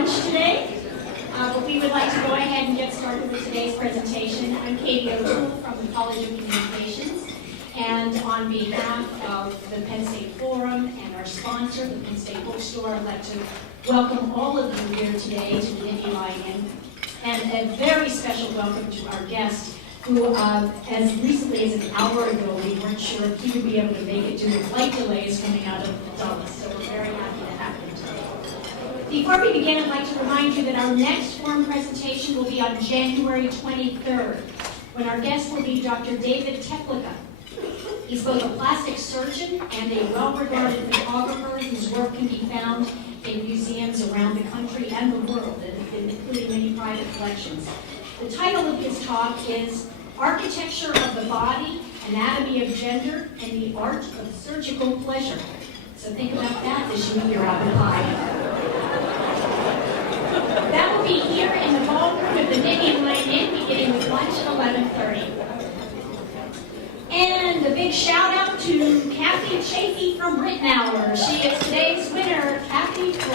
lunch today, but we would like to go ahead and get started with today's presentation. I'm Katie O'Toole from the College of Communications, and on behalf of the Penn State Forum and our sponsor, the Penn State Bookstore, I'd like to welcome all of you here today to the Navy Lion, and a very special welcome to our guest, who, as recently as an hour ago, we weren't sure if he would be able to make it due to flight delays coming out of Dallas. So we're very happy to have him today. Before we begin, I'd like to remind you that our next forum presentation will be on January 23rd, when our guest will be Dr. David Teplica. He's both a plastic surgeon and a well-regarded photographer whose work can be found in museums around the country and the world, including many private collections. The title of his talk is Architecture of the Body, Anatomy of Gender, and the Art of Surgical Pleasure. So think about that as you eat your apple pie. That will be here in the ballroom of the Navy Lion Inn, beginning with lunch at 11:30. And a big shout out to Kathy Chafee from Rittenhour. She is today's winner. Kathy, for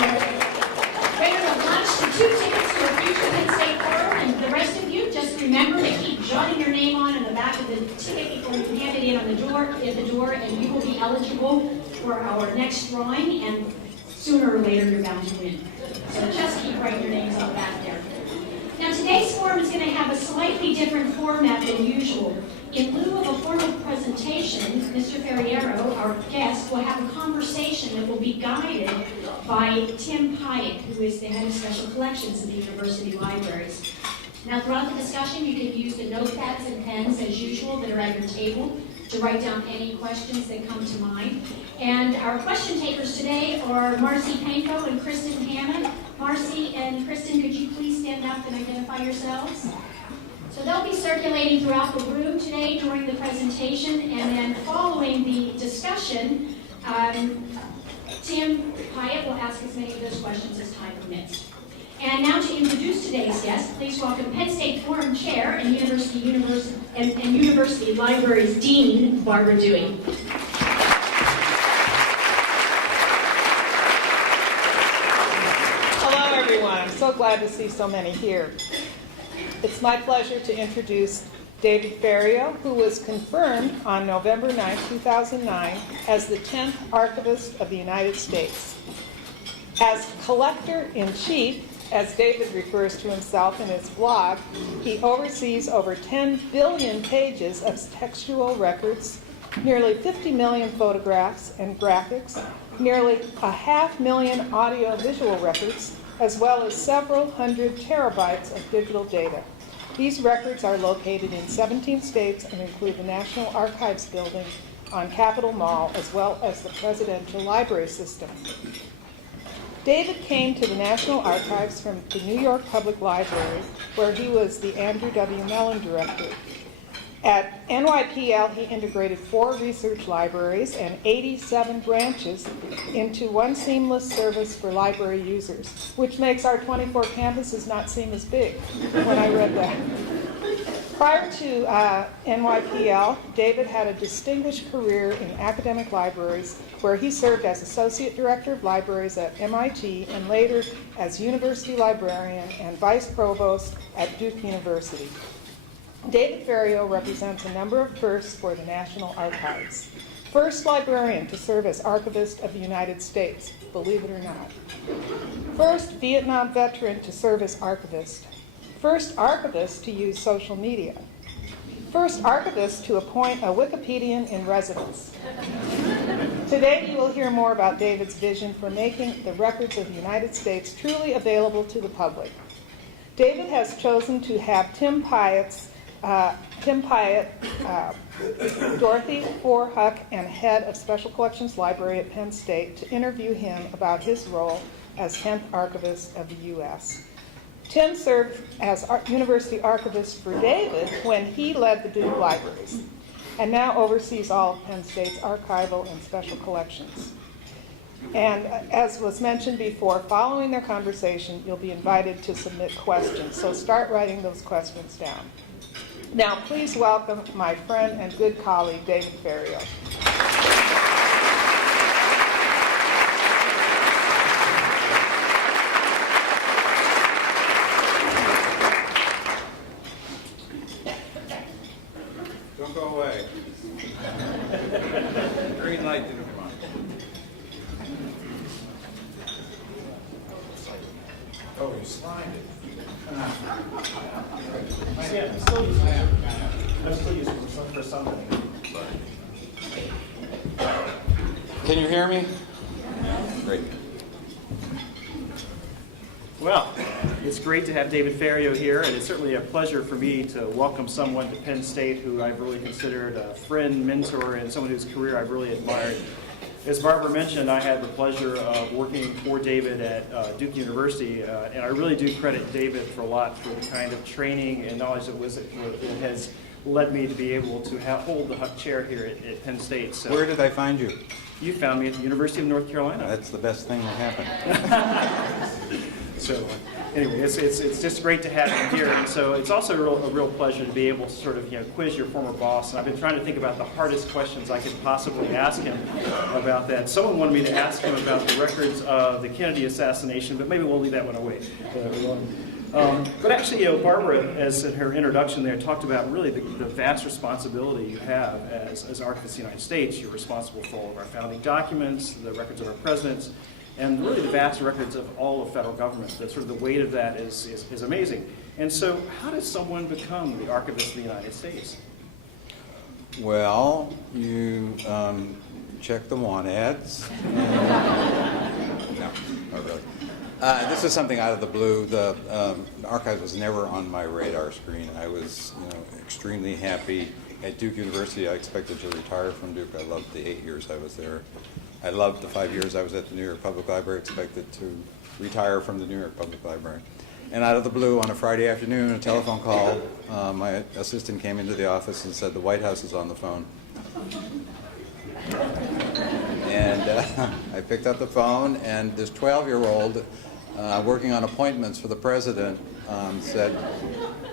winner of lunch to 2 tickets to a future Penn State Forum, and the rest of you, just remember to keep jotting your name on the back of the ticket before you hand it in on the door, and you will be eligible for our next drawing, and sooner or later you're bound to win. So just keep writing your names on the back there. Now today's forum is going to have a slightly different format than usual. In lieu of a formal presentation, Mr. Ferriero, our guest, will have a conversation that will be guided by Tim Pyatt, who is the head of special collections in the university libraries. Now, throughout the discussion, you can use the notepads and pens, as usual, that are at your table to write down any questions that come to mind. And our question takers today are Marcy Panko and Kristen Hammond. Marcy and Kristen, could you please stand up and identify yourselves? So they'll be circulating throughout the room today during the presentation, and then following the discussion, Tim Pyatt will ask as many of those questions as time permits. And now to introduce today's guest, please welcome Penn State Forum Chair and University Libraries Dean, Barbara Dewey. Hello, everyone. I'm so glad to see so many here. It's my pleasure to introduce David Ferriero, who was confirmed on November 9, 2009, as the 10th Archivist of the United States. As Collector-in-Chief, as David refers to himself in his blog, he oversees over 10 billion pages of textual records, nearly 50 million photographs and graphics, nearly 500,000 audio-visual records, as well as several hundred terabytes of digital data. These records are located in 17 states and include the National Archives building on Capitol Mall, as well as the Presidential Library System. David came to the National Archives from the New York Public Library, where he was the Andrew W. Mellon Director. At NYPL, he integrated 4 research libraries and 87 branches into one seamless service for library users, which makes our 24 campuses not seem as big when I read that. Prior to NYPL, David had a distinguished career in academic libraries, where he served as Associate Director of Libraries at MIT and later as University Librarian and Vice Provost at Duke University. David Ferriero represents a number of firsts for the National Archives. First librarian to serve as Archivist of the United States, believe it or not. First Vietnam veteran to serve as Archivist. First Archivist to use social media. First Archivist to appoint a Wikipedian in residence. Today you will hear more about David's vision for making the records of the United States truly available to the public. David has chosen to have Tim Pyatt, Dorothy Forhuck, and head of Special Collections Library at Penn State to interview him about his role as 10th Archivist of the U.S. Tim served as University Archivist for David when he led the Duke Libraries, and now oversees all of Penn State's archival and special collections. And as was mentioned before, following their conversation, you'll be invited to submit questions, so start writing those questions down. Now, please welcome my friend and good colleague, David Ferriero. Oh, you slimed it. Yeah, I'm still using it. I'm still using it for something. Can you hear me? Great. Well, it's great to have David Ferriero here, and it's certainly a pleasure for me to welcome someone to Penn State who I've really considered a friend, mentor, and someone whose career I've really admired. As Barbara mentioned, I had the pleasure of working for David at Duke University, and I really do credit David for a lot for the kind of training and knowledge that has led me to be able to hold the Huck Chair here at Penn State. So Where did I find you? you found me at the University of North Carolina. That's the best thing that happened. So anyway, it's just great to have him here. And so it's also a real pleasure to be able to sort of quiz your former boss. And I've been trying to think about the hardest questions I could possibly ask him about that. Someone wanted me to ask him about the records of the Kennedy assassination, but maybe we'll leave that one away. But actually, Barbara, as in her introduction there, talked about really the vast responsibility you have as Archivist of the United States. You're responsible for all of our founding documents, the records of our presidents, and really the vast records of all of federal government. That sort of the weight of that is amazing. And so how does someone become the Archivist of the United States? Well, you check the want ads. No, not really. This is something out of the blue. The archive was never on my radar screen. I was extremely happy at Duke University. I expected to retire from Duke. I loved the 8 years I was there. I loved the 5 years I was at the New York Public Library. Expected to retire from the New York Public Library. And out of the blue, on a Friday afternoon, a telephone call, my assistant came into the office and said, "The White House is on the phone." And I picked up the phone, and this 12-year-old working on appointments for the president said,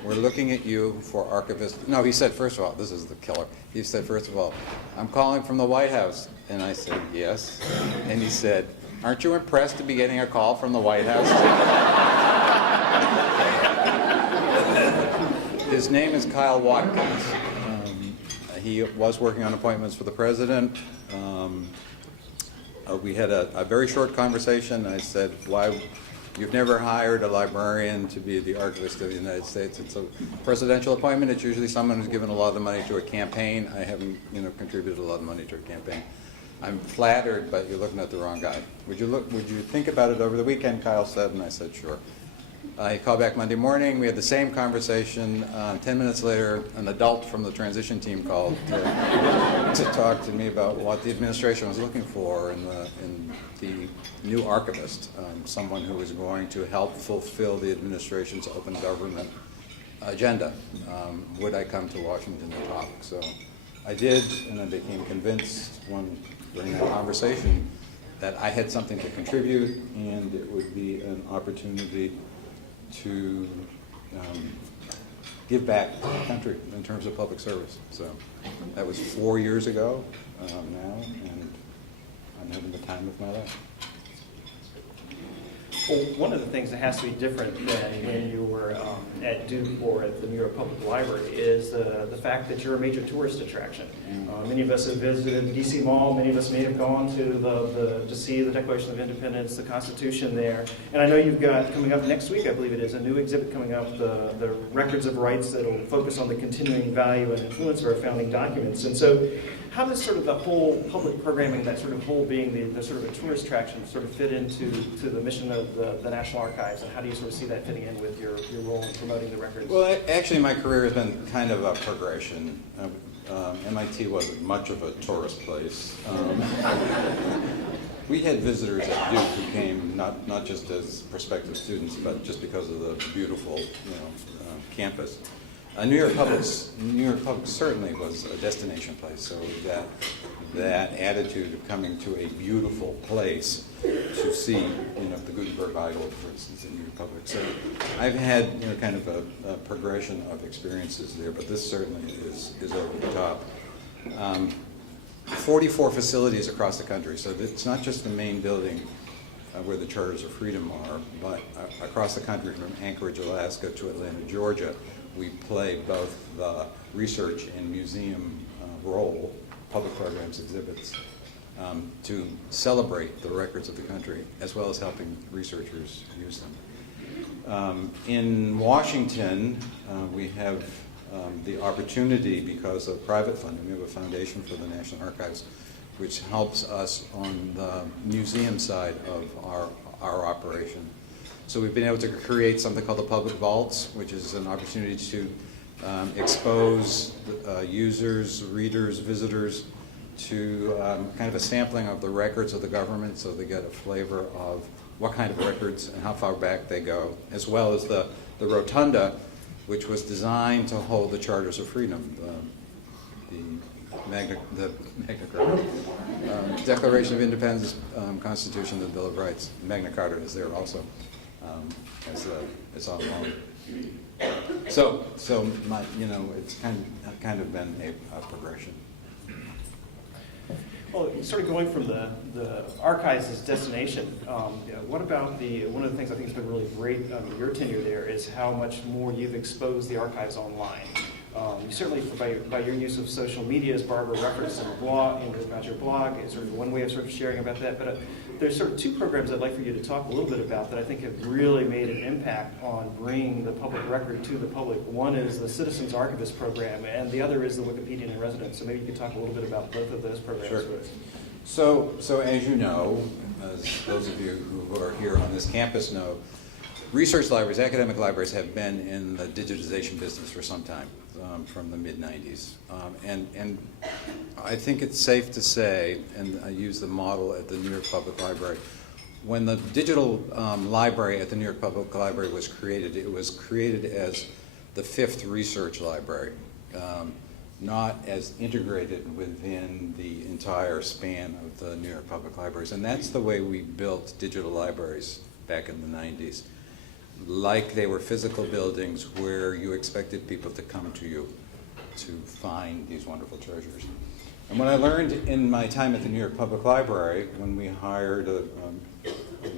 "We're looking at you for archivist." No, he said, first of all, this is the killer. He said, first of all, "I'm calling from the White House." And I said, "Yes." And he said, "Aren't you impressed to be getting a call from the White House?" His name is Kyle Watkins. He was working on appointments for the president. We had a very short conversation. I said, "Why, you've never hired a librarian to be the Archivist of the United States. It's a presidential appointment. It's usually someone who's given a lot of money to a campaign. I haven't, contributed a lot of money to a campaign. I'm flattered, but you're looking at the wrong guy. Would you think about it over the weekend?" Kyle said, and I said, "Sure." He called back Monday morning. We had the same conversation. 10 minutes later, an adult from the transition team called to talk to me about what the administration was looking for in the new archivist, someone who was going to help fulfill the administration's open government agenda. Would I come to Washington to talk? So I did, and I became convinced during that conversation that I had something to contribute, and it would be an opportunity to give back to the country in terms of public service. So that was 4 years ago now, and I'm having the time of my life. Well, one of the things that has to be different than when you were at Duke or at the New York Public Library is the fact that you're a major tourist attraction. Many of us have visited the D.C. Mall. Many of us may have gone to see the Declaration of Independence, the Constitution there. And I know you've got, coming up next week, I believe it is, a new exhibit coming up, the Records of Rights, that will focus on the continuing value and influence of our founding documents. And so how does sort of the whole public programming, that sort of whole being the sort of a tourist attraction, sort of fit into the mission of the National Archives, and how do you sort of see that fitting in with your role in promoting the records? Well, actually, my career has been kind of a progression. MIT wasn't much of a tourist place. We had visitors at Duke who came not just as prospective students, but just because of the beautiful, campus. New York Public certainly was a destination place. So that attitude of coming to a beautiful place to see, the Gutenberg Idol, for instance, in New York Public. So I've had, kind of a progression of experiences there, but this certainly is over the top. 44 facilities across the country, so it's not just the main building where the Charters of Freedom are, but across the country from Anchorage, Alaska to Atlanta, Georgia, we play both the research and museum role, public programs, exhibits, to celebrate the records of the country, as well as helping researchers use them. In Washington, we have the opportunity, because of private funding, we have a foundation for the National Archives, which helps us on the museum side of our operation. So we've been able to create something called the Public Vaults, which is an opportunity to expose users, readers, visitors to kind of a sampling of the records of the government, so they get a flavor of what kind of records and how far back they go, as well as the Rotunda, which was designed to hold the Charters of Freedom, the Magna Carta, Declaration of Independence, Constitution, the Bill of Rights. Magna Carta is there also, as on loan. So my, it's kind of been a progression. Well, sort of going from the archives as destination, what about one of the things I think has been really great under your tenure there is how much more you've exposed the archives online. You certainly, by your use of social media, as Barbara referenced in the blog, about your blog, is sort of one way of sort of sharing about that. But there's sort of two programs I'd like for you to talk a little bit about that I think have really made an impact on bringing the public record to the public. One is the Citizens Archivist program, and the other is the Wikipedian in Residence. So maybe you could talk a little bit about both of those programs. Sure. For us. So as you know, as those of you who are here on this campus know, research libraries, academic libraries have been in the digitization business for some time, from the mid-90s. And I think it's safe to say, and I use the model at the New York Public Library, when the digital library at the New York Public Library was created, it was created as the fifth research library, not as integrated within the entire span of the New York Public Libraries. And that's the way we built digital libraries back in the 90s. Like they were physical buildings where you expected people to come to you to find these wonderful treasures. And what I learned in my time at the New York Public Library, when we hired a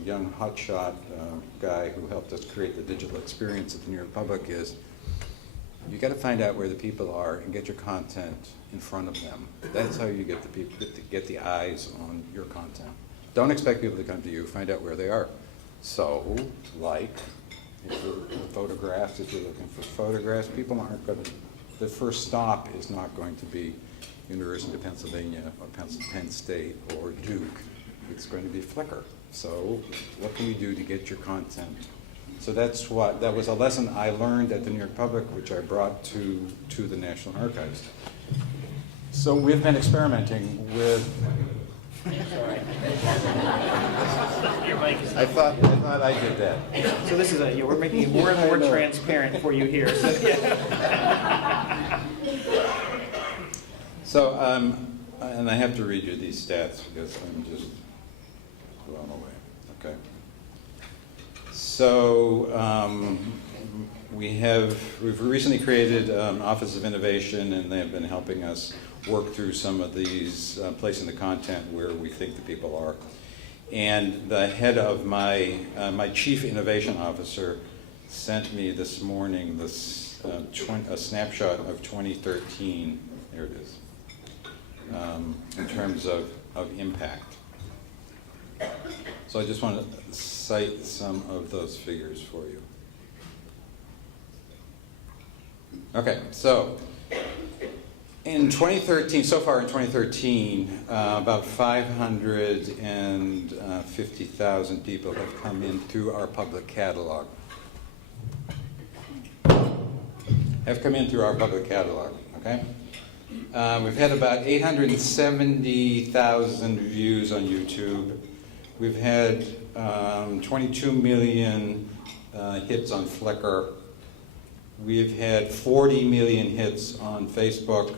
young hotshot guy who helped us create the digital experience at the New York Public, is you got to find out where the people are and get your content in front of them. That's how you get the people, get the eyes on your content. Don't expect people to come to you. Find out where they are. So, like, if you're photographs, if you're looking for photographs, people aren't going to, the first stop is not going to be University of Pennsylvania or Penn State or Duke. It's going to be Flickr. So what can we do to get your content? So that was a lesson I learned at the New York Public, which I brought to the National Archives. So we've been experimenting with. Sorry. Your mic is I thought I did that. So this is we're making it more and more transparent for you here. So, yeah. So, and I have to read you these stats because I'm just blown away. Okay. So we've recently created an Office of Innovation, and they have been helping us work through some of these, placing the content where we think the people are. And the head of my chief innovation officer sent me this morning a snapshot of 2013. There it is. In terms of impact. So I just want to cite some of those figures for you. Okay, so in 2013, so far in 2013, about 550,000 people have come in through our public catalog. Okay? We've had about 870,000 views on YouTube. We've had 22 million hits on Flickr. We've had 40 million hits on Facebook.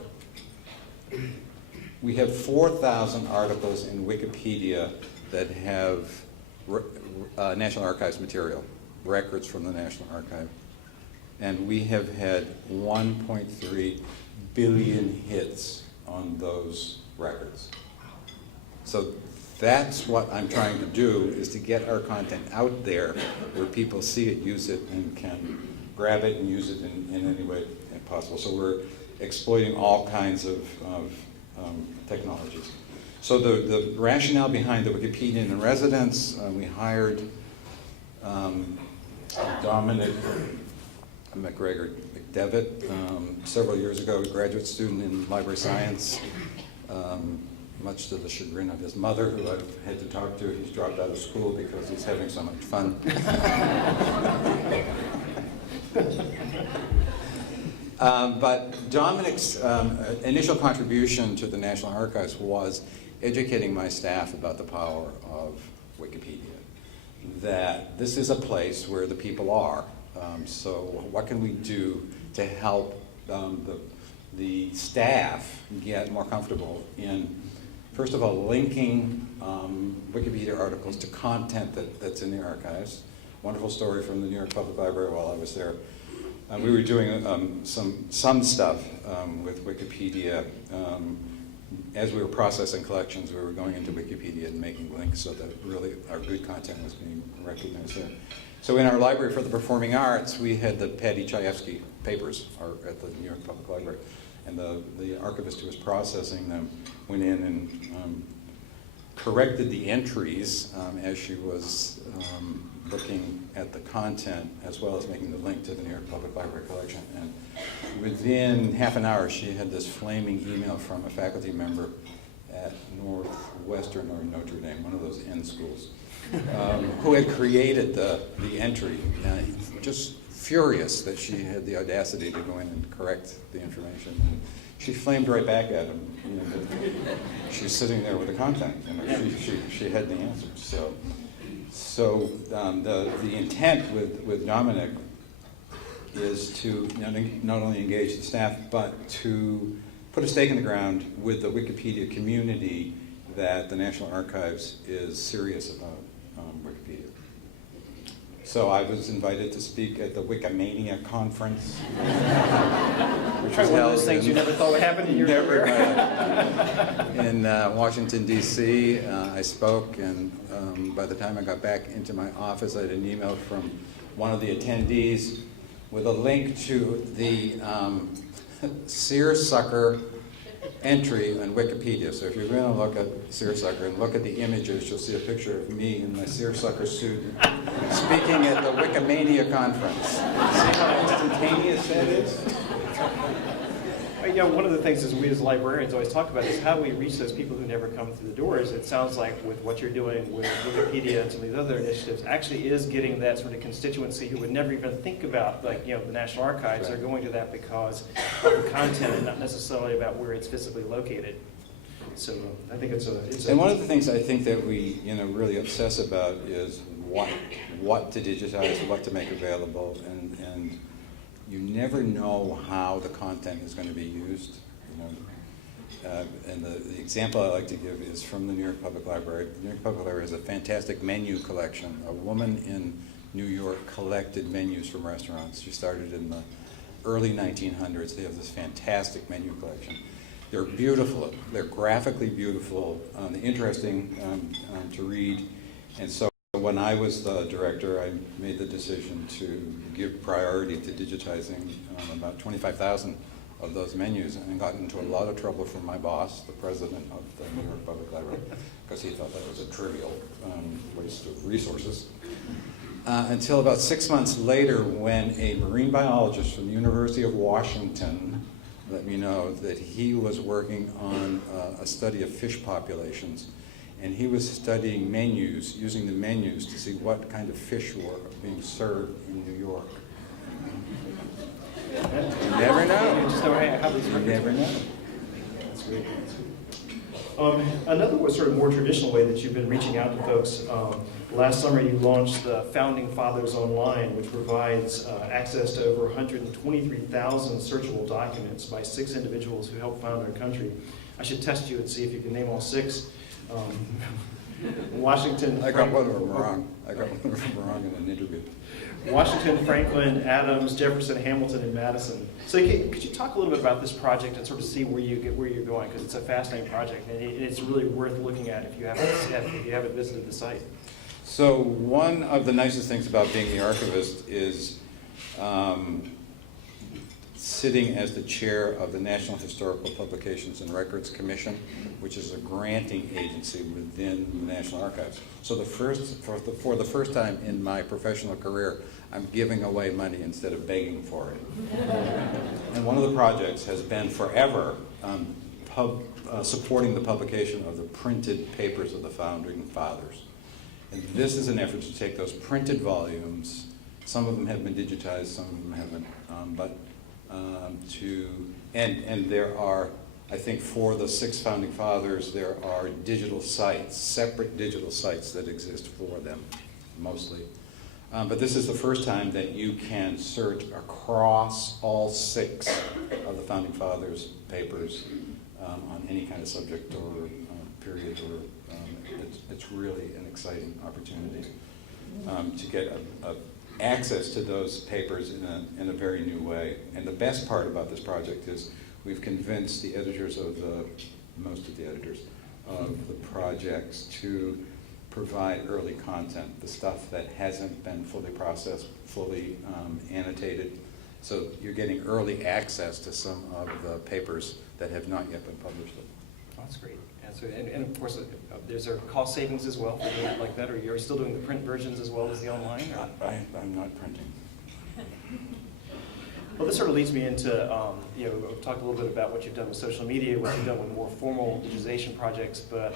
We have 4,000 articles in Wikipedia that have National Archives material, records from the National Archive. And we have had 1.3 billion hits on those records. So that's what I'm trying to do, is to get our content out there where people see it, use it, and can grab it and use it in any way possible. So we're exploiting all kinds of technologies. So the rationale behind the Wikipedian in Residence, we hired Dominic McGregor McDevitt, several years ago, a graduate student in library science, much to the chagrin of his mother, who I've had to talk to. He's dropped out of school because he's having so much fun. But Dominic's initial contribution to the National Archives was educating my staff about the power of Wikipedia. That this is a place where the people are. So what can we do to help the staff get more comfortable in, first of all, linking Wikipedia articles to content that's in the archives. Wonderful story from the New York Public Library while I was there. We were doing some stuff with Wikipedia. As we were processing collections, we were going into Wikipedia and making links so that really our good content was being recognized there. So in our Library for the Performing Arts, we had the Patty Chayefsky papers at the New York Public Library. And the archivist who was processing them went in and corrected the entries as she was looking at the content, as well as making the link to the New York Public Library collection. And within half an hour, she had this flaming email from a faculty member at Northwestern or Notre Dame, one of those N schools, who had created the entry. Just furious that she had the audacity to go in and correct the information. And she flamed right back at him. You know, she's sitting there with the content. You know, she had the answers. So the intent with Dominic is to not only engage the staff, but to put a stake in the ground with the Wikipedia community that the National Archives is serious about Wikipedia. So I was invited to speak at the Wikimania conference, which was one of held those things you never thought would happen in your career. In Washington, D.C. I spoke, and by the time I got back into my office, I had an email from one of the attendees with a link to the seersucker entry on Wikipedia. So if you're going to look at seersucker and look at the images, you'll see a picture of me in my seersucker suit speaking at the Wikimania conference. See how instantaneous that is? You know, one of the things is we as librarians always talk about is how we reach those people who never come through the doors. It sounds like with what you're doing with Wikipedia and some of these other initiatives actually is getting that sort of constituency who would never even think about, like, you know, the National Archives. They're going to that because of the content and not necessarily about where it's physically located. So I think it's and one of the things I think that we really obsess about is what to digitize, what to make available, and you never know how the content is going to be used. And the example I like to give is from the New York Public Library. The New York Public Library has a fantastic menu collection. A woman in New York collected menus from restaurants. She started in the early 1900s. They have this fantastic menu collection. They're beautiful. They're graphically beautiful, interesting to read. And so when I was the director, I made the decision to give priority to digitizing about 25,000 of those menus, and got into a lot of trouble from my boss, the president of the New York Public Library, because he thought that was a trivial waste of resources. Until about 6 months later, when a marine biologist from the University of Washington let me know that he was working on a study of fish populations. And he was studying menus, using the menus to see what kind of fish were being served in New York. You never know. You never know. That's great. Another sort of more traditional way that you've been reaching out to folks, last summer you launched the Founding Fathers Online, which provides access to over 123,000 searchable documents by 6 individuals who helped found our country. I should test you and see if you can name all 6. Washington. I got one of them wrong. I got one of them wrong in an interview. Washington, Franklin, Adams, Jefferson, Hamilton, and Madison. So could you talk a little bit about this project and sort of see where you're going, because it's a fascinating project and it's really worth looking at if you haven't visited the site. So one of the nicest things about being the archivist is sitting as the chair of the National Historical Publications and Records Commission, which is a granting agency within the National Archives. So for the first time in my professional career, I'm giving away money instead of begging for it. And one of the projects has been forever supporting the publication of the printed papers of the Founding Fathers. And this is an effort to take those printed volumes, some of them have been digitized, some of them haven't, and there are, I think for the 6 Founding Fathers, there are digital sites, separate digital sites that exist for them, mostly. But this is the first time that you can search across all 6 of the Founding Fathers' papers on any kind of subject or period, or it's really an exciting opportunity to get access to those papers in a very new way. And the best part about this project is we've convinced the editors of most of the editors of the projects to provide early content, the stuff that hasn't been fully processed, fully annotated. So you're getting early access to some of the papers that have not yet been published. Oh, that's great. And of course, there's a cost savings as well for doing it like that, or you're still doing the print versions as well as the online? I'm not printing. Well, this sort of leads me into, we've talked a little bit about what you've done with social media, what you've done with more formal digitization projects, but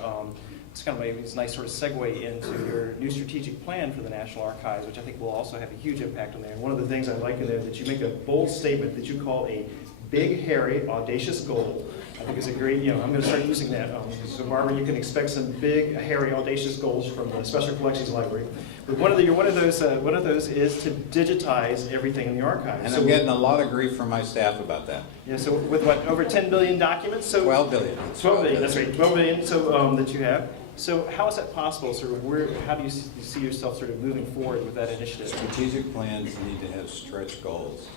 it's kind of it's a nice sort of segue into your new strategic plan for the National Archives, which I think will also have a huge impact on there. And one of the things I like in there that you make a bold statement that you call a big, hairy, audacious goal. I think it's a great, I'm going to start using that. So Barbara, you can expect some big, hairy, audacious goals from the Special Collections Library. But one of those is to digitize everything in the archives. And I'm getting a lot of grief from my staff about that. Yeah, so with what, over 10 billion documents? So 12 billion. 12 billion, that's right, 12 billion so, that you have. So how is that possible? Sort of how do you see yourself sort of moving forward with that initiative? Strategic plans need to have stretch goals.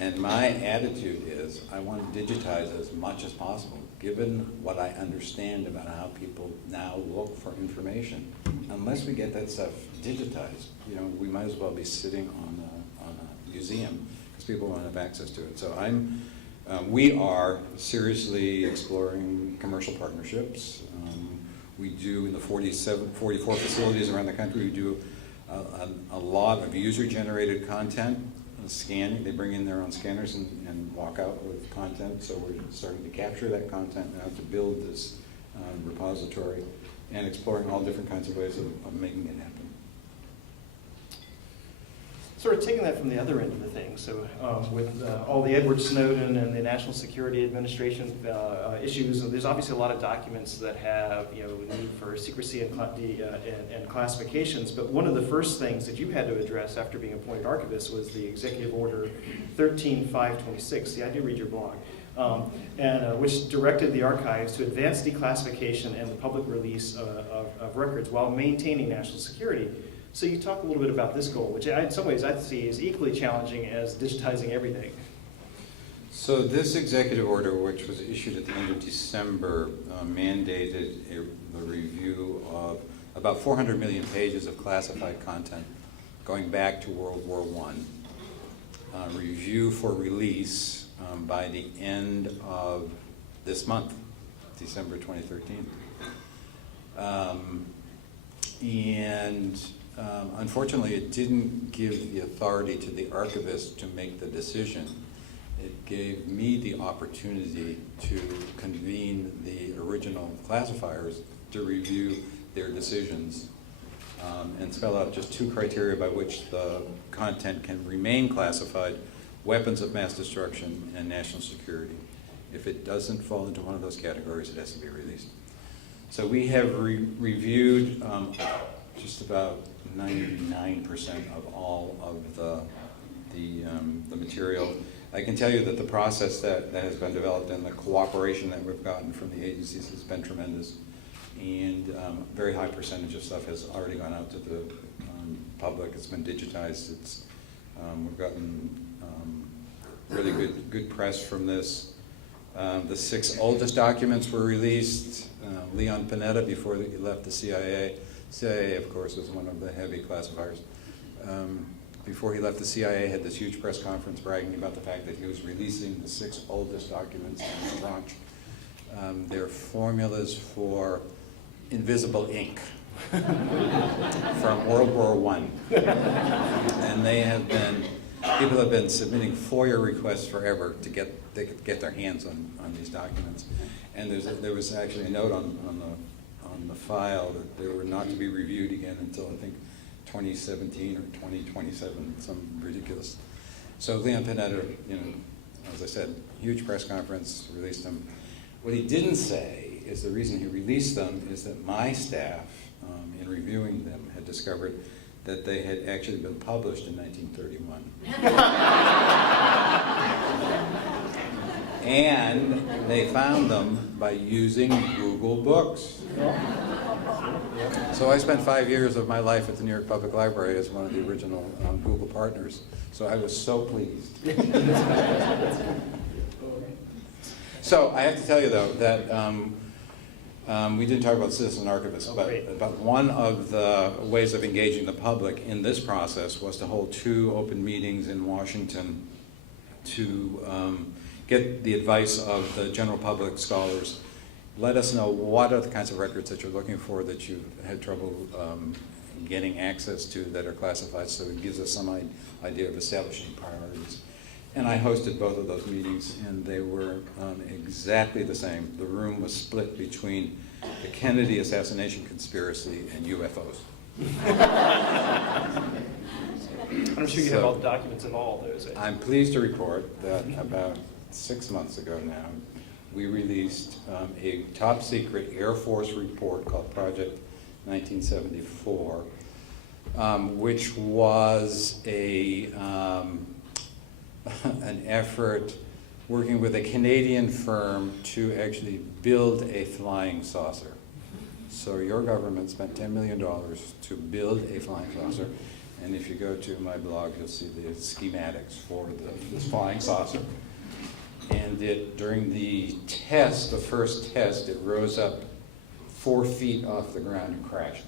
And my attitude is I want to digitize as much as possible, given what I understand about how people now look for information. Unless we get that stuff digitized, we might as well be sitting on a museum because people won't have access to it. So we are seriously exploring commercial partnerships. We do in the 44 facilities around the country, we do a lot of user-generated content, scanning. They bring in their own scanners and walk out with content. So we're starting to capture that content now to build this repository and exploring all different kinds of ways of making it happen. Sort of taking that from the other end of the thing, so with all the Edward Snowden and the National Security Administration issues, there's obviously a lot of documents that have need for secrecy and classifications, but one of the first things that you had to address after being appointed archivist was the Executive Order 13526. See, I do read your blog. Which directed the archives to advance declassification and the public release of records while maintaining national security. So you talk a little bit about this goal, which in some ways I see is equally challenging as digitizing everything. So this executive order, which was issued at the end of December, mandated the review of about 400 million pages of classified content going back to World War I. Review for release by the end of this month, December 2013. Unfortunately, it didn't give the authority to the archivist to make the decision. It gave me the opportunity to convene the original classifiers to review their decisions and spell out just 2 criteria by which the content can remain classified: weapons of mass destruction and national security. If it doesn't fall into one of those categories, it has to be released. So we have reviewed just about 99% of all of the material. I can tell you that the process that has been developed and the cooperation that we've gotten from the agencies has been tremendous. And a very high percentage of stuff has already gone out to the public. It's been digitized. We've gotten really good press from this. The 6 oldest documents were released. Leon Panetta, before he left the CIA. CIA, of course, was one of the heavy classifiers. before he left the CIA, had this huge press conference bragging about the fact that he was releasing the 6 oldest documents in the tranche. They're formulas for invisible ink from World War I. And people have been submitting FOIA requests forever to get their hands on these documents. And there was actually a note on the file that they were not to be reviewed again until, I think, 2017 or 2027, some ridiculous. So Leon Panetta, as I said, huge press conference, released them. What he didn't say is the reason he released them is that my staff, in reviewing them, had discovered that they had actually been published in 1931. And they found them by using Google Books. So I spent 5 years of my life at the New York Public Library as one of the original Google partners. So I was so pleased. So I have to tell you, though, that we didn't talk about citizen archivists, but one of the ways of engaging the public in this process was to hold 2 open meetings in Washington to get the advice of the general public, scholars. Let us know what are the kinds of records that you're looking for that you've had trouble getting access to that are classified, so it gives us some idea of establishing priorities. And I hosted both of those meetings, and they were exactly the same. The room was split between the Kennedy assassination conspiracy and UFOs. I'm sure you have all the documents of all of those. I'm pleased to report that about 6 months ago now, we released a top secret Air Force report called Project 1974, which was an effort working with a Canadian firm to actually build a flying saucer. So your government spent $10 million to build a flying saucer, and if you go to my blog, you'll see the schematics for this flying saucer. And during the test, the first test, it rose up 4 feet off the ground and crashed.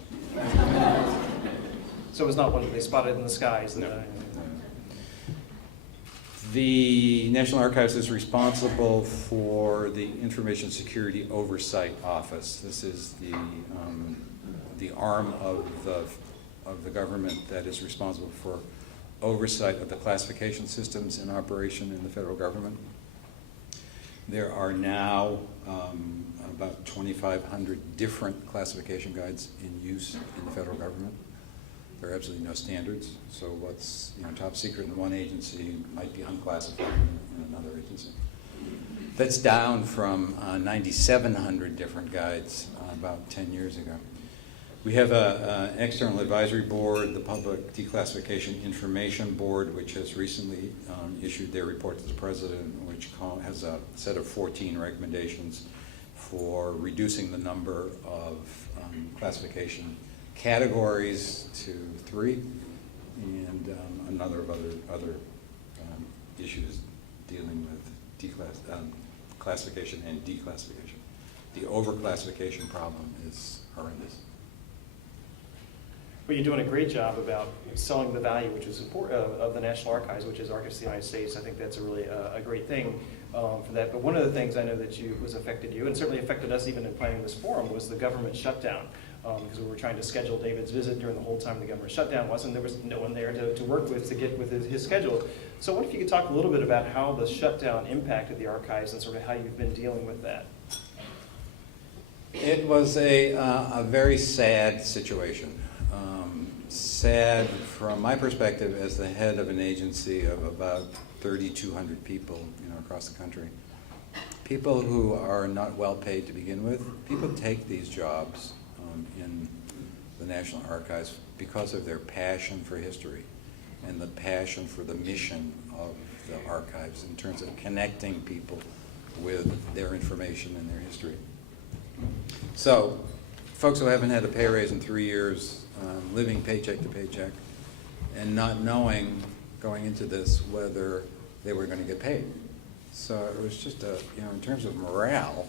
So it was not one that they spotted in the skies? No. The National Archives is responsible for the Information Security Oversight Office. This is the arm of the government that is responsible for oversight of the classification systems in operation in the federal government. There are now about 2,500 different classification guides in use in the federal government. There are absolutely no standards, so what's top secret in one agency might be unclassified in another agency. That's down from 9,700 different guides about 10 years ago. We have an external advisory board, the Public Declassification Information Board, which has recently issued their report to the President, which has a set of 14 recommendations for reducing the number of classification categories to 3, and a number of other issues dealing with classification and declassification. The overclassification problem is horrendous. Well, you're doing a great job about selling the value, which is important, of the National Archives, which is Archives of the United States. I think that's a really a great thing for that. But one of the things I know that affected you, and certainly affected us even in planning this forum, was the government shutdown. Because we were trying to schedule David's visit during the whole time the government shutdown wasn't. There was no one there to work with to get with his schedule. So what if you could talk a little bit about how the shutdown impacted the archives and sort of how you've been dealing with that? It was a very sad situation. Sad from my perspective as the head of an agency of about 3,200 people across the country. People who are not well paid to begin with. People take these jobs in the National Archives because of their passion for history and the passion for the mission of the archives in terms of connecting people with their information and their history. So, folks who haven't had a pay raise in 3 years, living paycheck to paycheck, and not knowing going into this whether they were going to get paid. So it was just in terms of morale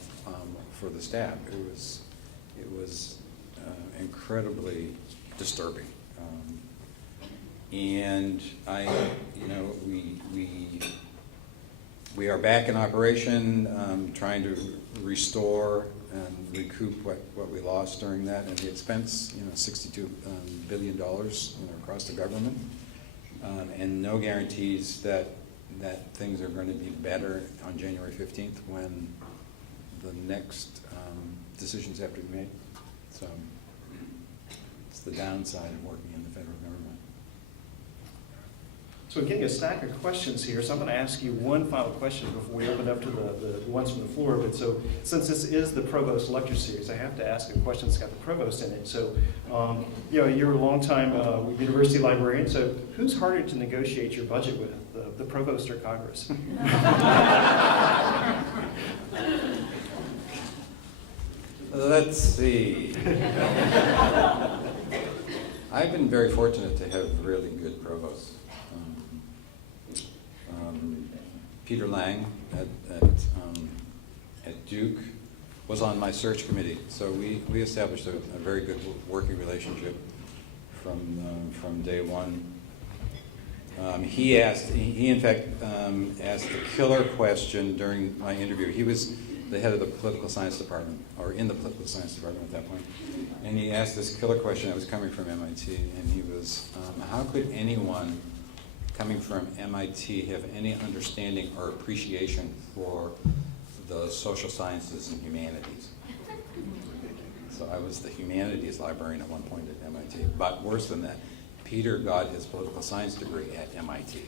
for the staff, it was incredibly disturbing. And we are back in operation, trying to restore and recoup what we lost during that, and the expense, $62 billion across the government, and no guarantees that things are going to be better on January 15th when the next decisions have to be made. So it's the downside of working in the federal government. So we're getting a stack of questions here, so I'm going to ask you one final question before we open up to the ones from the floor. But so since this is the Provost Lecture Series, I have to ask a question that's got the Provost in it. So you're a longtime university librarian, so who's harder to negotiate your budget with, the Provost or Congress? Let's see. I've been very fortunate to have really good provosts. Peter Lang at Duke was on my search committee, so we established a very good working relationship from day one. He in fact asked the killer question during my interview. He was the head of the political science department, or in the political science department at that point, and he asked this killer question that was coming from MIT, and he was, how could anyone coming from MIT have any understanding or appreciation for the social sciences and humanities? So I was the humanities librarian at one point at MIT, but worse than that, Peter got his political science degree at MIT.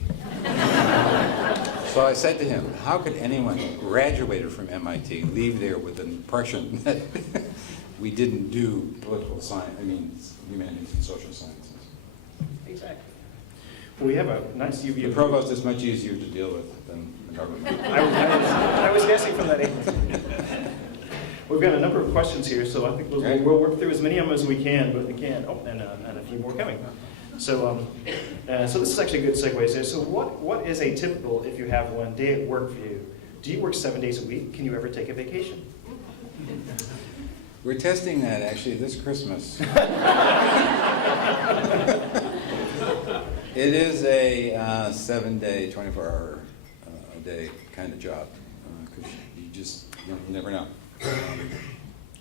So I said to him, how could anyone who graduated from MIT leave there with an impression that we didn't do political science, humanities and social sciences? Exactly. Well, we have a nice UV. The provost is much easier to deal with than the government. I was guessing from that answer. We've got a number of questions here, so I think we'll work through as many of them as we can, but we can. Oh, and a few more coming. So, so this is actually a good segue. So what is a typical, if you have one, day at work for you? Do you work 7 days a week? Can you ever take a vacation? We're testing that actually this Christmas. It is a 7-day, 24-hour a day kind of job, because you never know.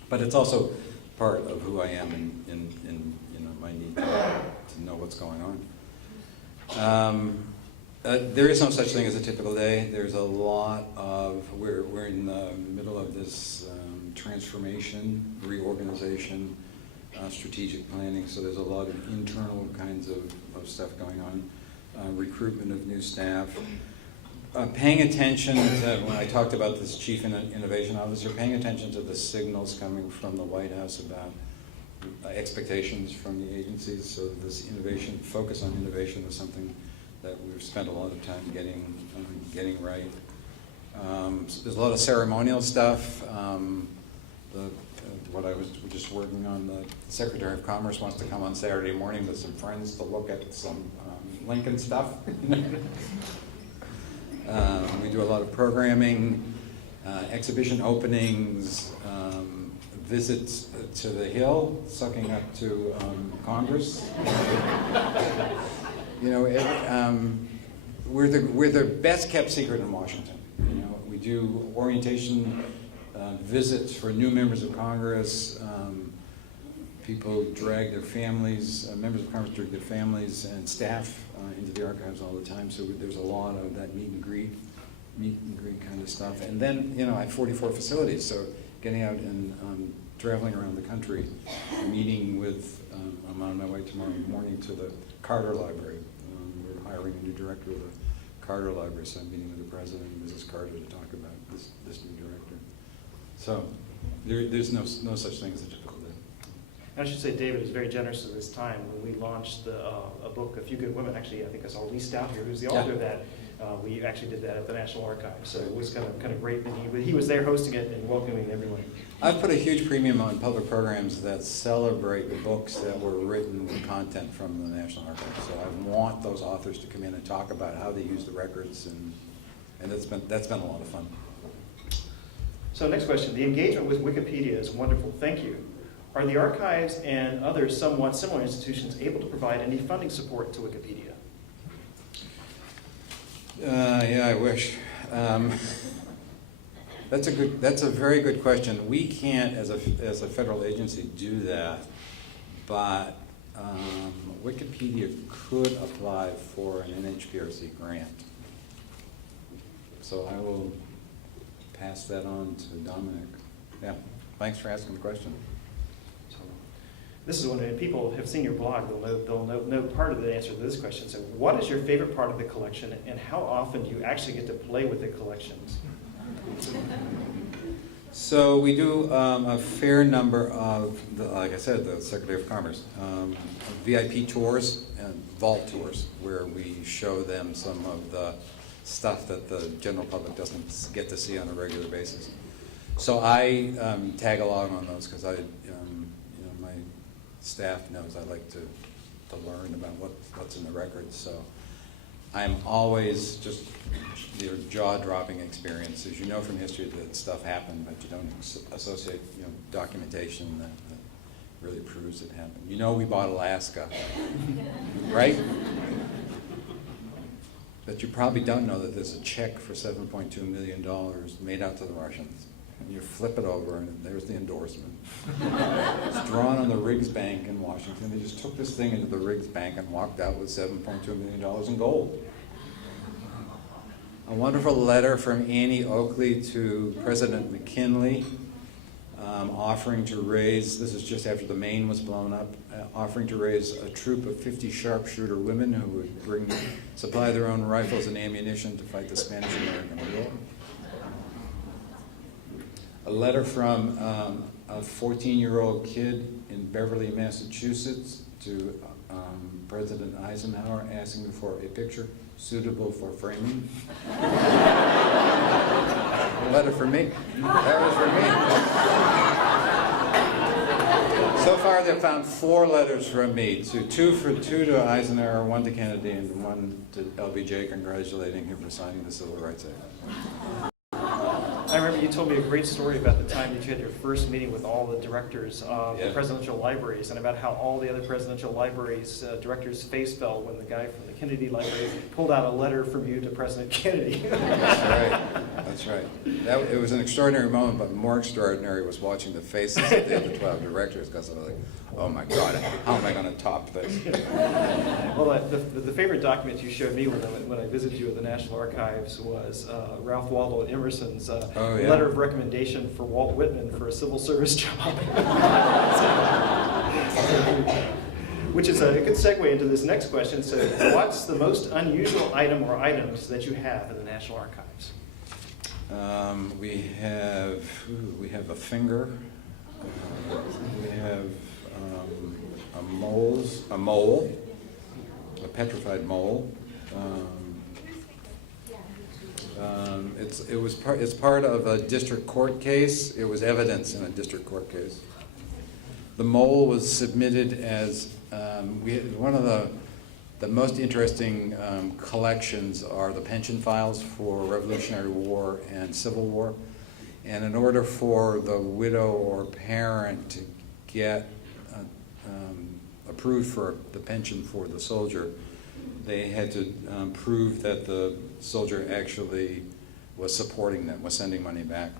But it's also part of who I am in my need to know what's going on. There is no such thing as a typical day. There's a lot of, we're in the middle of this transformation, reorganization, strategic planning, so there's a lot of internal kinds of stuff going on, recruitment of new staff, paying attention to, when I talked about this chief innovation officer, paying attention to the signals coming from the White House about expectations from the agencies. So this innovation, focus on innovation is something that we've spent a lot of time getting right. So there's a lot of ceremonial stuff. What I was just working on, the Secretary of Commerce wants to come on Saturday morning with some friends to look at some Lincoln stuff. We do a lot of programming, exhibition openings, visits to the Hill, sucking up to Congress. We're the best kept secret in Washington. We do orientation visits for new members of Congress. People drag their families, members of Congress drag their families and staff into the archives all the time. So there's a lot of that meet and greet kind of stuff. And then, I have 44 facilities, so getting out and traveling around the country, meeting with, I'm on my way tomorrow morning to the Carter Library. We're hiring a new director of the Carter Library, so I'm meeting with the president and Mrs. Carter to talk about this new director. So there's no such thing as a typical day. I should say David was very generous at this time when we launched a book, A Few Good Women. Actually, I think I saw Lee Stout here, who's the author of that. We actually did that at the National Archives, so it was kind of great that he was there hosting it and welcoming everyone. I've put a huge premium on public programs that celebrate the books that were written with content from the National Archives. So I want those authors to come in and talk about how they use the records, and that's been a lot of fun. So next question, the engagement with Wikipedia is wonderful, thank you. Are the archives and other somewhat similar institutions able to provide any funding support to Wikipedia? Yeah, I wish. That's a very good question. We can't, as a federal agency, do that, but Wikipedia could apply for an NHPRC grant. So I will pass that on to Dominic. Yeah, thanks for asking the question. So, this is one that people have seen your blog, they'll know part of the answer to this question. So what is your favorite part of the collection, and how often do you actually get to play with the collections? So we do a fair number of, like I said, the Secretary of Commerce, VIP tours and vault tours, where we show them some of the stuff that the general public doesn't get to see on a regular basis. So I tag along on those because my staff knows I like to learn about what's in the records. So I'm always just your jaw-dropping experiences. You know from history that stuff happened, but you don't associate documentation that really proves it happened. You know we bought Alaska, right? But you probably don't know that there's a check for $7.2 million made out to the Russians. And you flip it over, and there's the endorsement. It's drawn on the Riggs Bank in Washington. They just took this thing into the Riggs Bank and walked out with $7.2 million in gold. A wonderful letter from Annie Oakley to President McKinley, offering to raise, this is just after the Maine was blown up, offering to raise a troop of 50 sharpshooter women who would supply their own rifles and ammunition to fight the Spanish-American War. A letter from a 14-year-old kid in Beverly, Massachusetts to President Eisenhower asking for a picture suitable for framing. A letter from me. That was from me. So far they've found 4 letters from me, two to Eisenhower, 1 to Kennedy, and 1 to LBJ congratulating him for signing the Civil Rights Act. I remember you told me a great story about the time that you had your first meeting with all the directors of the presidential libraries, and about how all the other presidential libraries directors' face fell when the guy from the Kennedy Library pulled out a letter from you to President Kennedy. That's right. That's right. It was an extraordinary moment, but more extraordinary was watching the faces of the other 12 directors, because I was like, oh my God, how am I going to top this? Well, the favorite document you showed me when I visited you at the National Archives was Ralph Waldo Emerson's letter of recommendation for Walt Whitman for a civil service job. Which is a good segue into this next question. So what's the most unusual item or items that you have in the National Archives? We have a finger. We have a mole, a petrified mole. It's part of a district court case. It was evidence in a district court case. The mole was submitted as one of the most interesting collections are the pension files for Revolutionary War and Civil War. And in order for the widow or parent to get approved for the pension for the soldier, they had to prove that the soldier actually was supporting them, was sending money back.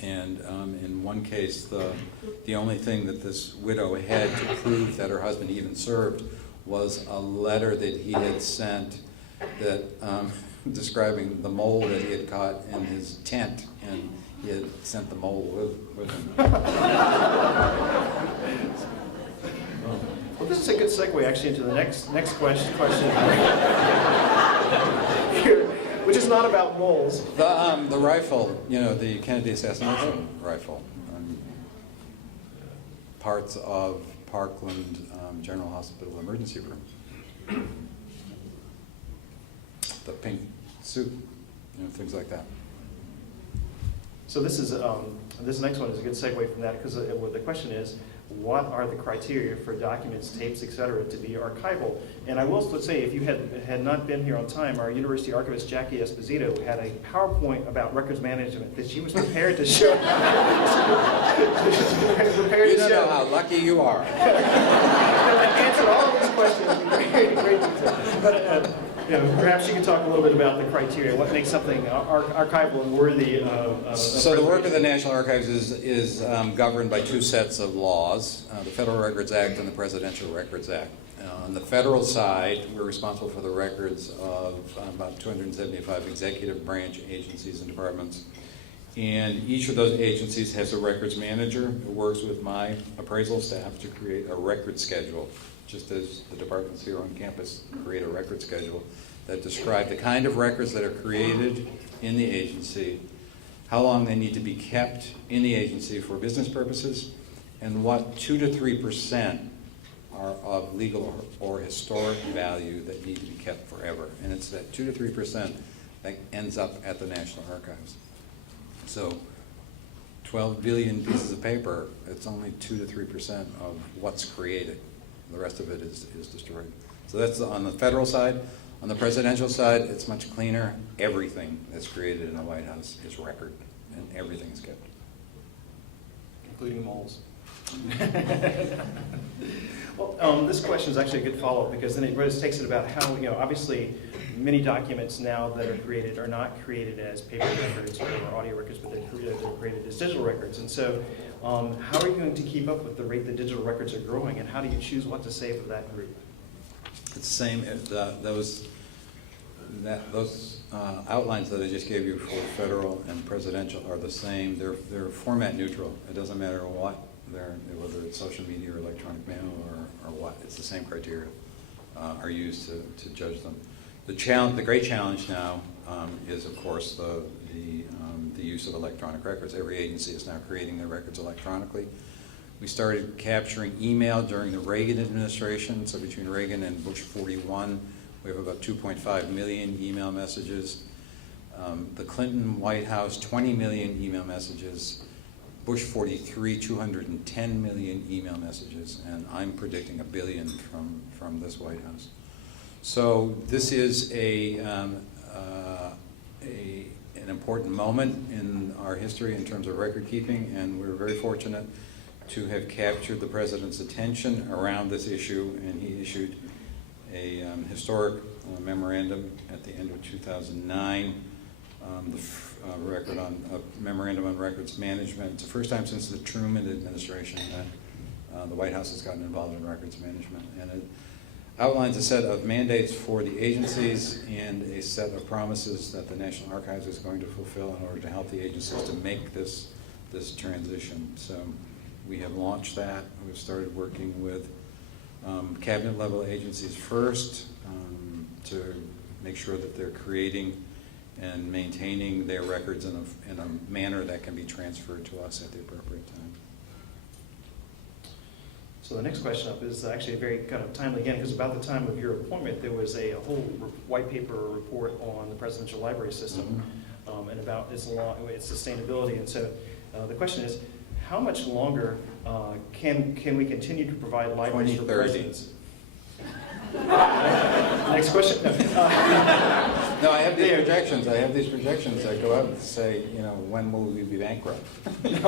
And in one case, the only thing that this widow had to prove that her husband even served was a letter that he had sent that describing the mole that he had caught in his tent, and he had sent the mole with him. Well, this is a good segue actually into the next question. Here, which is not about moles. The rifle, the Kennedy assassination rifle. Parts of Parkland General Hospital emergency room. The pink suit, things like that. So this next one is a good segue from that, because the question is, what are the criteria for documents, tapes, et cetera, to be archival. And I will say, if you had not been here on time, our university archivist, Jackie Esposito, had a PowerPoint about records management that she was prepared to show. You don't know how lucky you are. Answer all of these questions in great detail. But perhaps you can talk a little bit about the criteria. What makes something archival and worthy of So the work of the National Archives is governed by two sets of laws, the Federal Records Act and the Presidential Records Act. On the federal side, we're responsible for the records of about 275 executive branch agencies and departments. And each of those agencies has a records manager who works with my appraisal staff to create a record schedule, just as the departments here on campus create a record schedule that describe the kind of records that are created in the agency, how long they need to be kept in the agency for business purposes, and what 2 to 3% are of legal or historic value that need to be kept forever. And it's that 2 to 3% that ends up at the National Archives. So 12 billion pieces of paper, it's only 2 to 3% of what's created. The rest of it is destroyed. So that's on the federal side. On the presidential side, it's much cleaner. Everything that's created in the White House is record, and everything is kept. Including moles. Well, this question is actually a good follow-up, because then it takes it about how, obviously many documents now that are created are not created as paper records or audio records, but they're created as digital records. And so how are you going to keep up with the rate that digital records are growing, and how do you choose what to save of that group? It's the same, those outlines that I just gave you for federal and presidential are the same. They're format neutral. It doesn't matter what whether it's social media or electronic mail or what. It's the same criteria are used to judge them. The great challenge now is, of course, the use of electronic records. Every agency is now creating their records electronically. We started capturing email during the Reagan administration. So between Reagan and Bush 41, we have about 2.5 million email messages. The Clinton White House, 20 million email messages. Bush 43, 210 million email messages. And I'm predicting 1 billion from this White House. So this is an important moment in our history in terms of record keeping, and we're very fortunate to have captured the President's attention around this issue, and he issued a historic memorandum at the end of 2009, memorandum on records management. It's the first time since the Truman administration that the White House has gotten involved in records management, and it outlines a set of mandates for the agencies and a set of promises that the National Archives is going to fulfill in order to help the agencies to make this transition. So we have launched that. We've started working with cabinet level agencies first to make sure that they're creating and maintaining their records in a manner that can be transferred to us at the appropriate time. So the next question up is actually very kind of timely again, because about the time of your appointment, there was a whole white paper report on the presidential library system and about its sustainability. And so the question is, how much longer can we continue to provide libraries for presidents? Next question. No, I have these projections. I have these projections that go out and say, when will we be bankrupt? The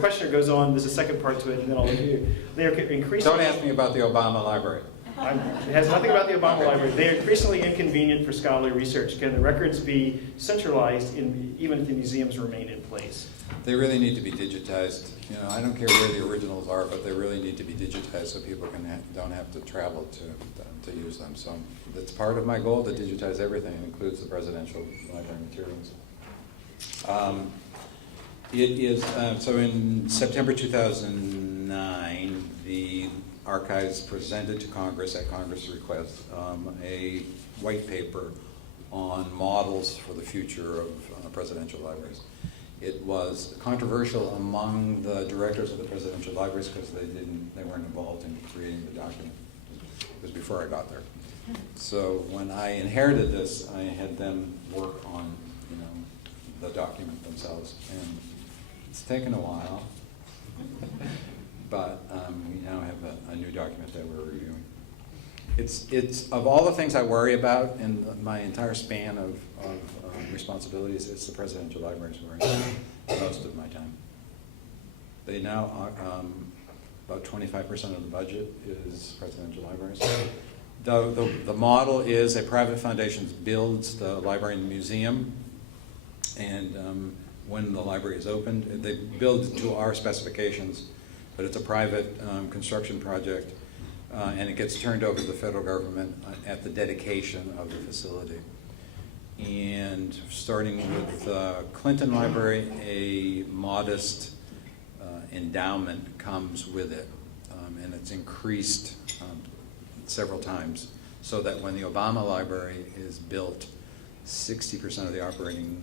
questioner goes on. There's a second part to it, and then I'll let you. They are increasing. Don't ask me about the Obama library. It has nothing about the Obama library. They are increasingly inconvenient for scholarly research. Can the records be centralized, even if the museums remain in place? They really need to be digitized. I don't care where the originals are, but they really need to be digitized so people don't have to travel to use them. So that's part of my goal, to digitize everything. It includes the presidential library materials. So in September 2009, the Archives presented to Congress, at Congress' request, a white paper on models for the future of presidential libraries. It was controversial among the directors of the presidential libraries because they weren't involved in creating the document. It was before I got there. So when I inherited this, I had them work on the document themselves, and it's taken a while. But we now have a new document that we're reviewing. It's of all the things I worry about in my entire span of responsibilities, it's the presidential libraries where I spend most of my time. They now about 25% of the budget is presidential libraries. The model is a private foundation builds the library and museum, and when the library is opened, they build to our specifications, but it's a private construction project, and it gets turned over to the federal government at the dedication of the facility. And starting with Clinton Library, a modest endowment comes with it, and it's increased several times, so that when the Obama Library is built, 60% of the operating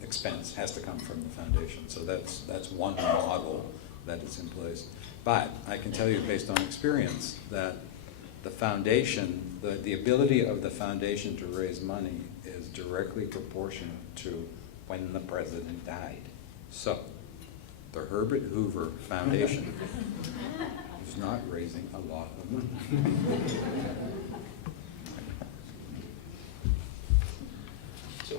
expense has to come from the foundation. So that's one model that is in place. But I can tell you based on experience that the foundation, the ability of the foundation to raise money is directly proportional to when the president died. So the Herbert Hoover Foundation is not raising a lot of money. So,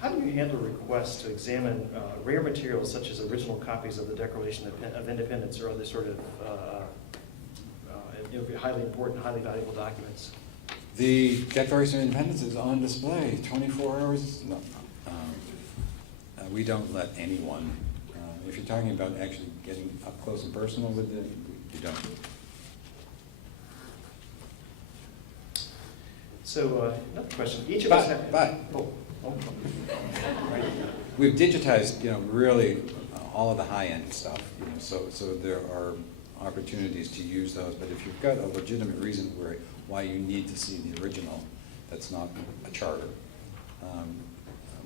how do you handle requests to examine rare materials such as original copies of the Declaration of Independence or other sort of highly important, highly valuable documents? The Declaration of Independence is on display 24 hours. No, we don't let anyone, if you're talking about actually getting up close and personal with it, you don't. So another question. Each of us have... But we've digitized, really all of the high-end stuff. So there are opportunities to use those. But if you've got a legitimate reason why you need to see the original, that's not a charter,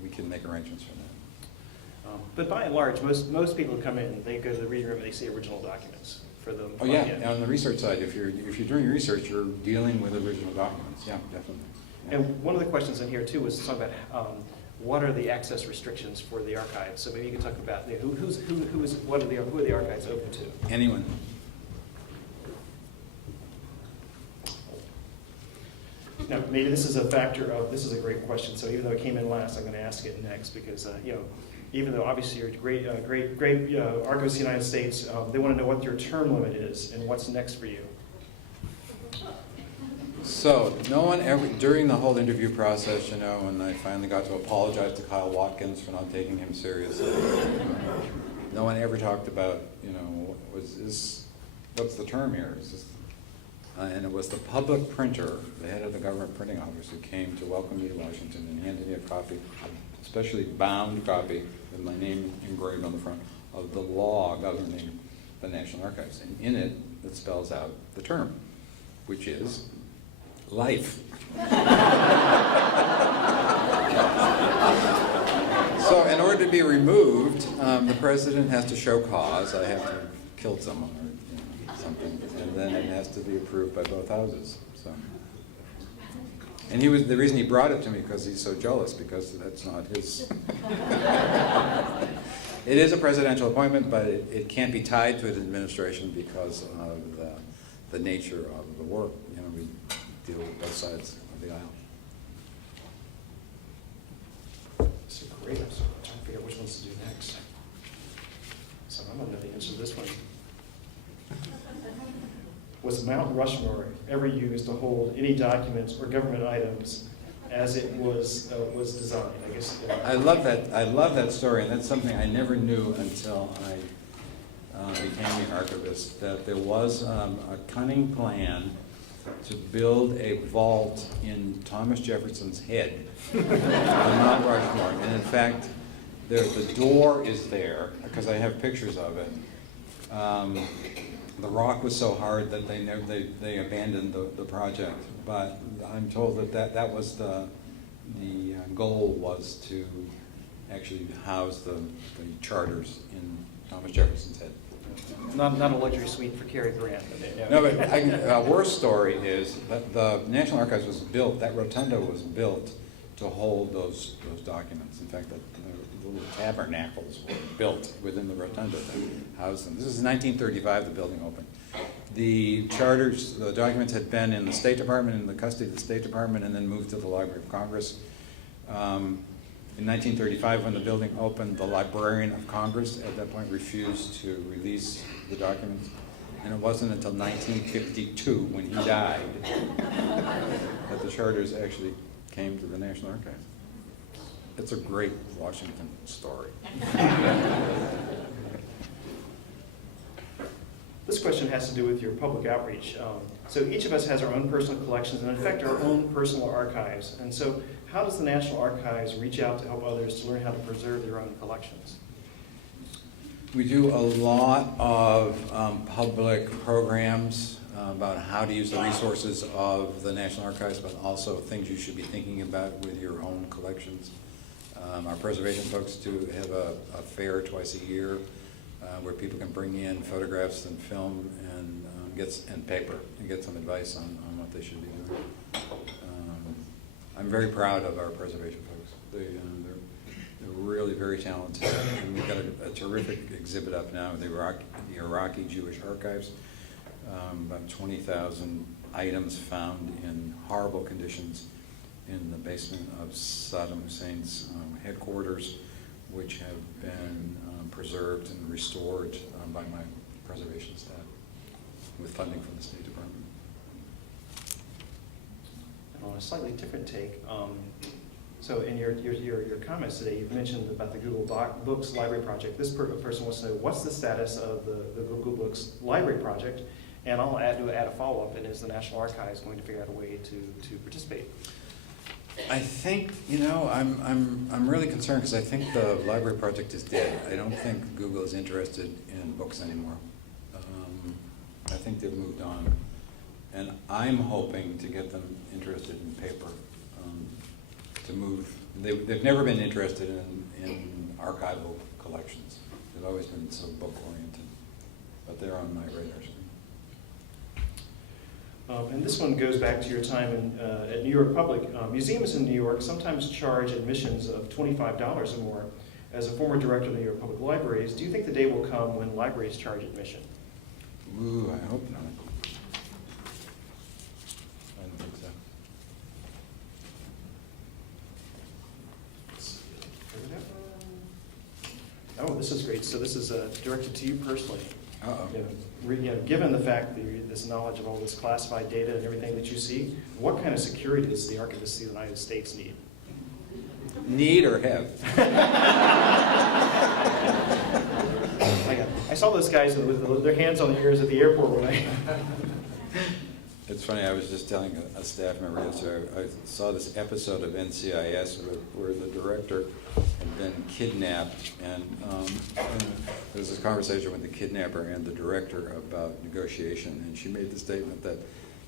we can make arrangements for that. But by and large, most people who come in, they go to the reading room and they see original documents for them. Oh yeah, on the research side, if you're doing research, you're dealing with original documents. Yeah, definitely. Yeah. And one of the questions in here too was to talk about what are the access restrictions for the archives. So maybe you can talk about who are the archives open to? Anyone. Now, maybe this is a factor of, this is a great question, so even though it came in last, I'm going to ask it next, because, even though obviously you're great Argos of the United States, they want to know what your term limit is and what's next for you. So, no one ever, during the whole interview process, when I finally got to apologize to Kyle Watkins for not taking him seriously, no one ever talked about, what's the term here? Is this, and it was the public printer, the head of the government printing office, who came to welcome me to Washington and handed me a copy, especially bound copy with my name engraved on the front, of the law governing the National Archives. And in it, it spells out the term, which is life. So in order to be removed, the president has to show cause. I have to have killed someone or something, and then it has to be approved by both houses. So, and the reason he brought it to me because he's so jealous, because that's not his. It is a presidential appointment, but it can't be tied to an administration because of the nature of the work. We deal with both sides of the aisle. So great. I'm trying to figure out which ones to do next. So I'm going to know the answer to this one. Was Mount Rushmore ever used to hold any documents or government items as it was designed? I guess. I love that story, and that's something I never knew until I became the archivist. That there was a cunning plan to build a vault in Thomas Jefferson's head on Mount Rushmore, and in fact, the door is there because I have pictures of it. The rock was so hard that they abandoned the project. But I'm told that was the goal was to actually house the charters in Thomas Jefferson's head. Not a luxury suite for Cary Grant. No, but a worse story is that the National Archives was built. That rotunda was built to hold those documents. In fact, the little tabernacles were built within the rotunda that housed them. This is 1935, the building opened. The charters, the documents had been in the State Department, in the custody of the State Department, and then moved to the Library of Congress. In 1935, when the building opened, the Librarian of Congress at that point refused to release the documents. And it wasn't until 1952, when he died, that the charters actually came to the National Archives. It's a great Washington story. This question has to do with your public outreach. So each of us has our own personal collections and in fact our own personal archives. And so how does the National Archives reach out to help others to learn how to preserve their own collections? We do a lot of public programs about how to use the resources of the National Archives, but also things you should be thinking about with your own collections. Our preservation folks do have a fair twice a year where people can bring in photographs and film and paper and get some advice on what they should be doing. I'm very proud of our preservation folks. They're really very talented. And we've got a terrific exhibit up now, the Iraqi Jewish Archives. About 20,000 items found in horrible conditions in the basement of Saddam Hussein's headquarters, which have been preserved and restored by my preservation staff with funding from the State Department. And on a slightly different take, so in your comments today, you've mentioned about the Google Books Library Project. This person wants to know what's the status of the Google Books Library Project, and I'll add a follow-up, and is the National Archives going to figure out a way to participate? I think, I'm really concerned because I think the library project is dead. I don't think Google is interested in books anymore. I think they've moved on. And I'm hoping to get them interested in paper, to move. They've never been interested in archival collections. They've always been so book-oriented. But they're on my radar screen. And this one goes back to your time at New York Public. Museums in New York sometimes charge admissions of $25 or more. As a former director of the New York Public Libraries, do you think the day will come when libraries charge admission? Ooh, I hope not. I don't think so. Oh, this is great. So this is directed to you personally. Uh-oh. Given the fact that this knowledge of all this classified data and everything that you see, what kind of security does the Archivist of the United States need? Need or have? I saw those guys with their hands on the ears at the airport when I... It's funny, I was just telling a staff member yesterday, I saw this episode of NCIS where the director had been kidnapped, and there was this conversation with the kidnapper and the director about negotiation, and she made the statement that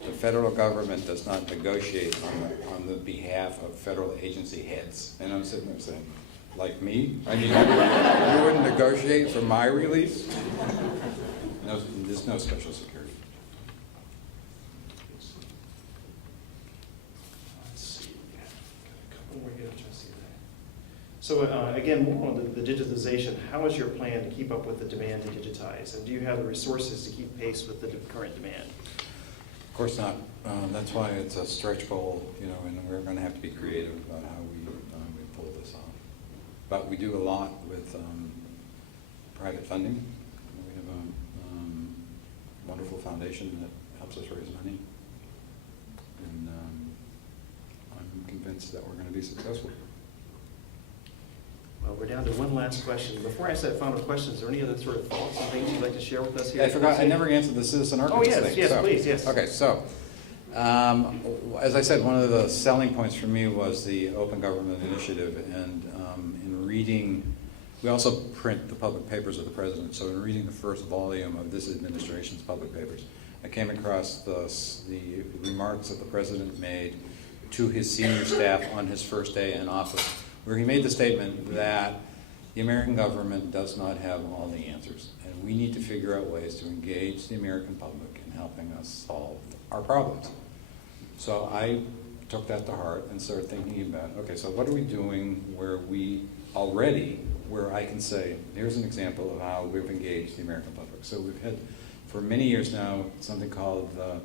the federal government does not negotiate on the behalf of federal agency heads. And I'm sitting there saying, like me? I mean, you wouldn't negotiate for my release? No, there's no special security. So again, more on the digitization, how is your plan to keep up with the demand to digitize? And do you have the resources to keep pace with the current demand? Of course not. That's why it's a stretch goal, and we're going to have to be creative about how we pull this off. But we do a lot with private funding. We have a wonderful foundation that helps us raise money. And I'm convinced that we're going to be successful. Well, we're down to one last question. Before I ask that final question, is there any other sort of thoughts and things you'd like to share with us here? I forgot, I never answered the citizen archivist thing. Yes, please, yes. Okay, so, as I said, one of the selling points for me was the Open Government Initiative, and in reading, we also print the public papers of the President, so in reading the first volume of this administration's public papers, I came across the remarks that the President made to his senior staff on his first day in office, where he made the statement that the American government does not have all the answers, and we need to figure out ways to engage the American public in helping us solve our problems. So I took that to heart and started thinking about, okay, so what are we doing where we already where I can say, here's an example of how we've engaged the American public. So we've had, for many years now, something called the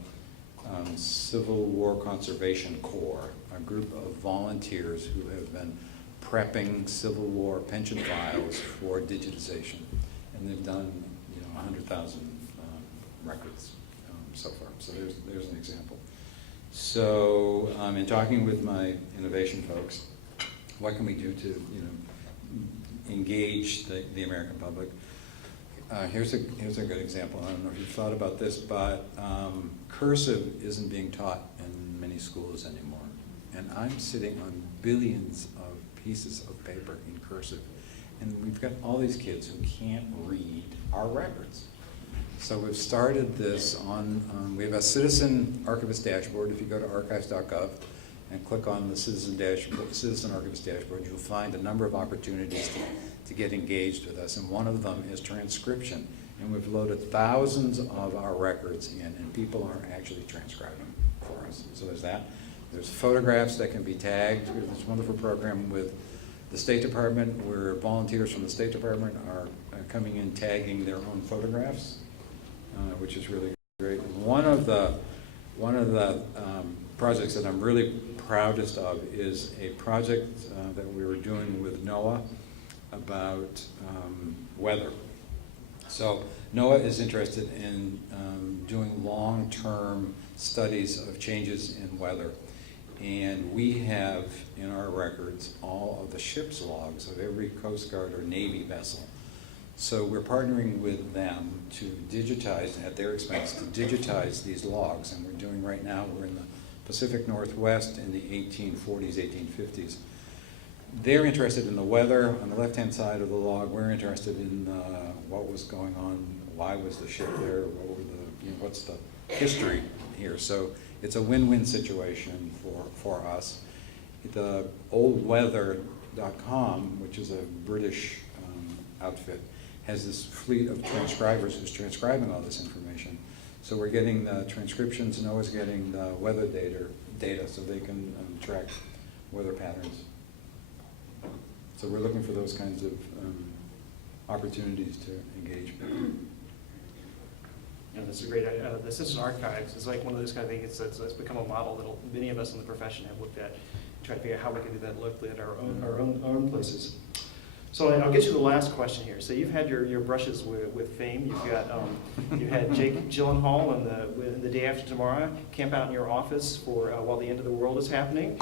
Civil War Conservation Corps, a group of volunteers who have been prepping Civil War pension files for digitization. And they've done, 100,000 records so far. So there's an example. So in talking with my innovation folks, what can we do to, engage the American public? Here's a good example. I don't know if you've thought about this, but cursive isn't being taught in many schools anymore. And I'm sitting on billions of pieces of paper in cursive. And we've got all these kids who can't read our records. So we've started this we have a Citizen Archivist dashboard. If you go to archives.gov and click on the Citizen Archivist dashboard, you'll find a number of opportunities to get engaged with us. And one of them is transcription. And we've loaded thousands of our records in, and people are actually transcribing for us. So there's that. There's photographs that can be tagged. We have this wonderful program with the State Department where volunteers from the State Department are coming in tagging their own photographs, which is really great. One of the projects that I'm really proudest of is a project that we were doing with NOAA about weather. So NOAA is interested in doing long-term studies of changes in weather. And we have in our records all of the ship's logs of every Coast Guard or Navy vessel. So we're partnering with them to digitize, at their expense, to digitize these logs. And we're doing right now, we're in the Pacific Northwest in the 1840s, 1850s. They're interested in the weather. On the left-hand side of the log, we're interested in what was going on, why was the ship there, what's the history here. So it's a win-win situation for us. The oldweather.com, which is a British outfit, has this fleet of transcribers who's transcribing all this information. So we're getting the transcriptions, NOAA's getting the weather data so they can track weather patterns. So we're looking for those kinds of opportunities to engage people. Yeah, that's a great idea. The Citizen Archives is like one of those kind of things that's become a model that many of us in the profession have looked at, try to figure out how we can do that locally at our own places. So I'll get you the last question here. So you've had your brushes with fame. You've got you had Jake Gyllenhaal in the Day After Tomorrow camp out in your office for while the end of the world is happening.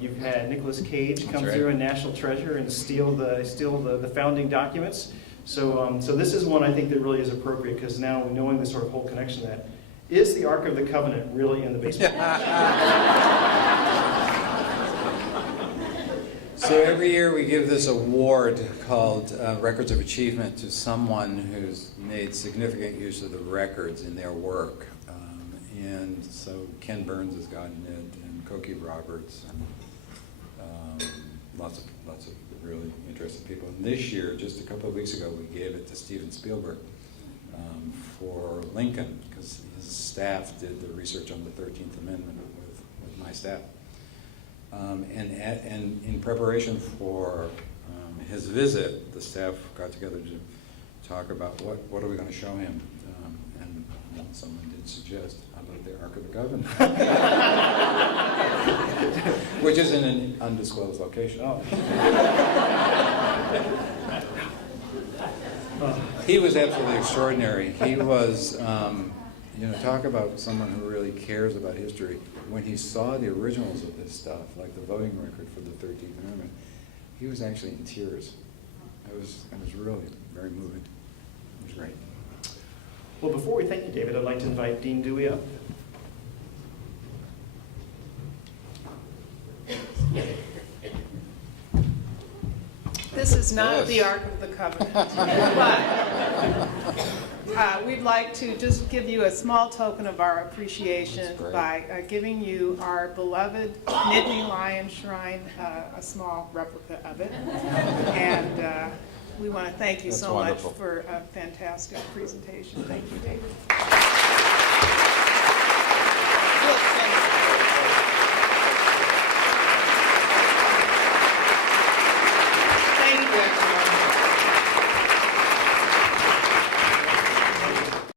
You've had Nicolas Cage come through in National Treasure and steal the founding documents. So so this is one I think that really is appropriate because now knowing the sort of whole connection that is the Ark of the Covenant really in the basement. So every year we give this award called Records of Achievement to someone who's made significant use of the records in their work. And so Ken Burns has gotten it, and Cokie Roberts, and lots of really interesting people. And this year, just a couple of weeks ago, we gave it to Steven Spielberg for Lincoln, because his staff did the research on the 13th Amendment with my staff. And in preparation for his visit, the staff got together to talk about what are we going to show him. And someone did suggest, how about the Ark of the Covenant? Which is in an undisclosed location. Oh. He was absolutely extraordinary. He was, talk about someone who really cares about history. When he saw the originals of this stuff, like the voting record for the 13th Amendment, he was actually in tears. It was really very moving. It was great. Well, before we thank you, David, I'd like to invite Dean Dewey up. This is not the Ark of the Covenant, but we'd like to just give you a small token of our appreciation by giving you our beloved Nittany Lion Shrine, a small replica of it. And we want to thank you so much for a fantastic presentation. Thank you, David.